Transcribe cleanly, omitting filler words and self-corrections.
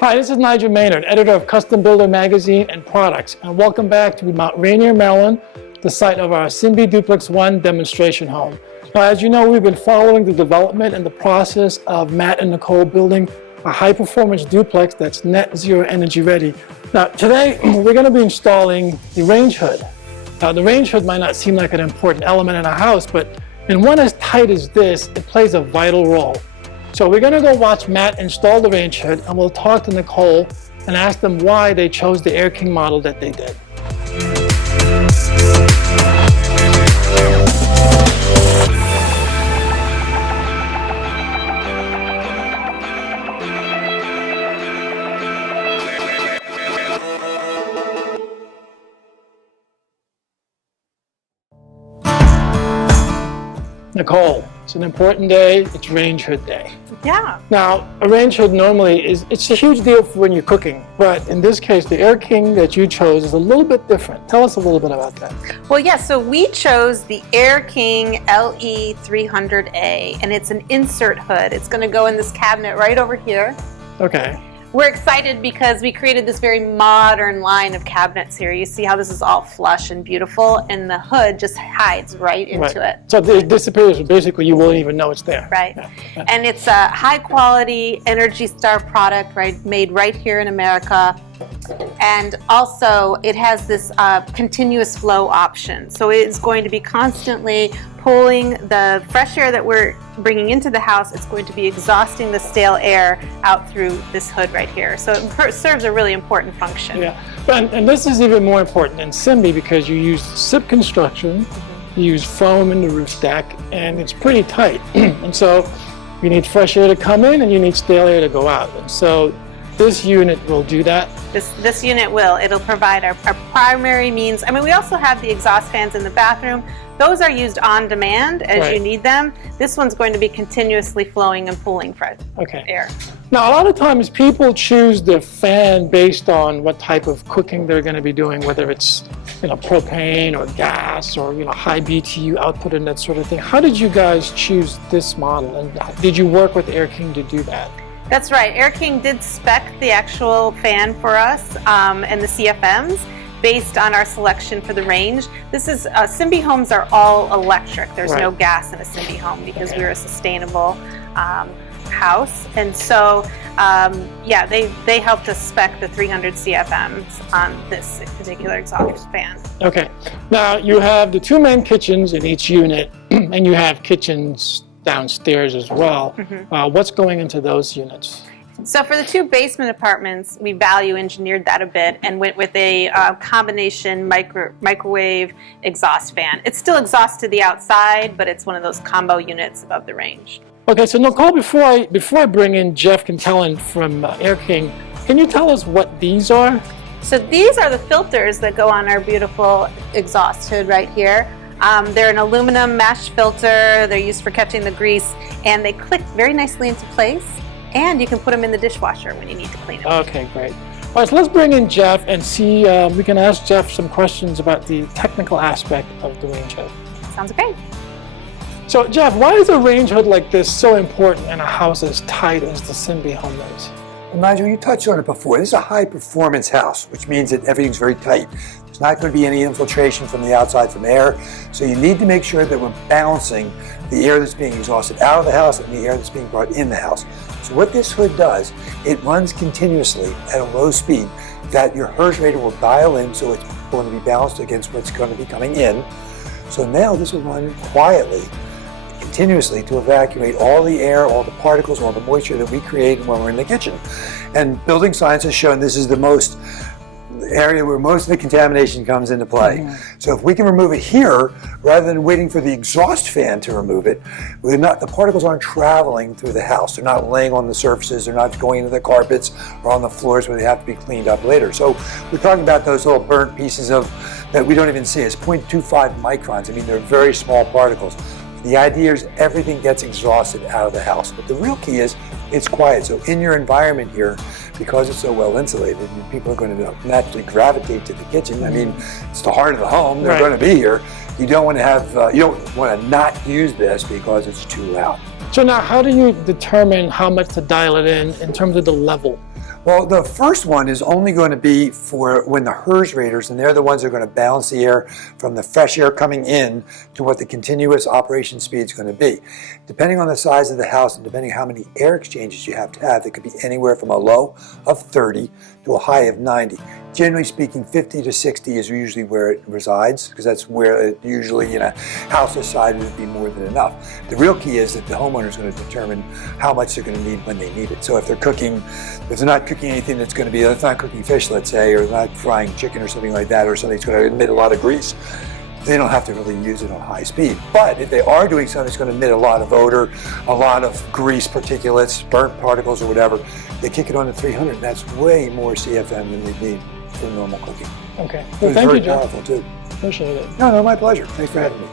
Hi, this is Nigel Maynard, editor of Custom Builder Magazine and Products, and welcome back to Mt Rainier, Maryland, the site of our SYMBI Duplex 1 demonstration home. Now, as you know, we've been following the development and the process of Matt and Nicole building a high-performance duplex that's net zero energy ready. Now, today, we're going to be installing the range hood. Now, the range hood might not seem like an important element in a house, but in one as tight as this, it plays a vital role. So we're going to go watch Matt install the range hood, and we'll talk to Nicole and ask them why they chose the Air King model that they did. Nicole, it's an important day. It's range hood day. Yeah. Now, a range hood normally it's a huge deal for when you're cooking, but in this case, the Air King that you chose is a little bit different. Tell us a little bit about that. Well, yeah, so we chose the Air King LE300A, and it's an insert hood. It's going to go in this cabinet right over here. Okay. We're excited because we created this very modern line of cabinets here. You see how this is all flush and beautiful, and the hood just hides right into it. So it disappears. Basically, you won't even know it's there. Right. Yeah. And it's a high-quality Energy Star product, right, made right here in America. And also, it has this continuous flow option. So it is going to be constantly pulling the fresh air that we're bringing into the house. It's going to be exhausting the stale air out through this hood right here. So it serves a really important function. Yeah, and this is even more important in SYMBI because you use SIP construction, you use foam in the roof stack, and it's pretty tight. And so you need fresh air to come in and you need stale air to go out. And so this unit will do that. This unit will. It'll provide our primary means. I mean, we also have the exhaust fans in the bathroom. Those are used on demand as you need them. This one's going to be continuously flowing and pulling fresh air. Now, a lot of times people choose the fan based on what type of cooking they're going to be doing, whether it's propane or gas or high BTU output and that sort of thing. How did you guys choose this model, and did you work with Air King to do that? That's right. Air King did spec the actual fan for us and the CFMs based on our selection for the range. This is SYMBI Homes are all electric. There's no gas in a SYMBI home because we're a sustainable house. And so, yeah, they helped us spec the 300 CFMs on this particular exhaust fan. Okay. Now, you have the two main kitchens in each unit, and you have kitchens downstairs as well. What's going into those units? So for the two basement apartments, we value engineered that a bit and went with a combination microwave exhaust fan. It still exhausts to the outside, but it's one of those combo units above the range. Okay, so Nicole, before I bring in Jeff Kenkelen from Air King, can you tell us what these are? So these are the filters that go on our beautiful exhaust hood right here. They're an aluminum mesh filter. They're used for catching the grease, and they click very nicely into place. And you can put them in the dishwasher when you need to clean it. Okay, great. All right, so let's bring in Jeff and see, we can ask Jeff some questions about the technical aspect of the range hood. Sounds great. So Jeff, why is a range hood like this so important in a house as tight as the SYMBI home is? Well, Nigel, you touched on it before. This is a high-performance house, which means that everything's very tight. There's not going to be any infiltration from the outside from air, so you need to make sure that we're balancing the air that's being exhausted out of the house and the air that's being brought in the house. So what this hood does, it runs continuously at a low speed that your HERS rater will dial in, so it's going to be balanced against what's going to be coming in. So now this will run quietly, continuously, to evacuate all the air, all the particles, all the moisture that we create when we're in the kitchen. And building science has shown this is the area where most of the contamination comes into play. So if we can remove it here, rather than waiting for the exhaust fan to remove it, the particles aren't traveling through the house. They're not laying on the surfaces, they're not going into the carpets or on the floors where they have to be cleaned up later. So we're talking about those little burnt pieces that we don't even see. It's 0.25 microns. I mean, they're very small particles. The idea is everything gets exhausted out of the house. But the real key is it's quiet. So in your environment here, because it's so well insulated, people are going to naturally gravitate to the kitchen. I mean, it's the heart of the home. They're going to be here. You don't want to have, you don't want to not use this because it's too loud. So now, how do you determine how much to dial it in terms of the level? Well, the first one is only going to be for when the HERS raters, and they're the ones that are going to balance the air from the fresh air coming in to what the continuous operation speed is going to be. Depending on the size of the house and depending how many air exchanges you have to have, it could be anywhere from a low of 30 to a high of 90. Generally speaking, 50 to 60 is usually where it resides, because that's where it usually in a house this size would be more than enough. The real key is that the homeowner is going to determine how much they're going to need when they need it. So if they're not cooking anything that's going to be, it's not cooking fish, let's say, or they're not frying chicken or something like that, or something that's going to emit a lot of grease, they don't have to really use it on high speed. But if they are doing something that's going to emit a lot of odor, a lot of grease particulates, burnt particles or whatever, they kick it on to 300, and that's way more CFM than they need for normal cooking. Okay. So Well, it's thank very you, Jeff. powerful too. Appreciate it. No, my pleasure. Thanks for having me.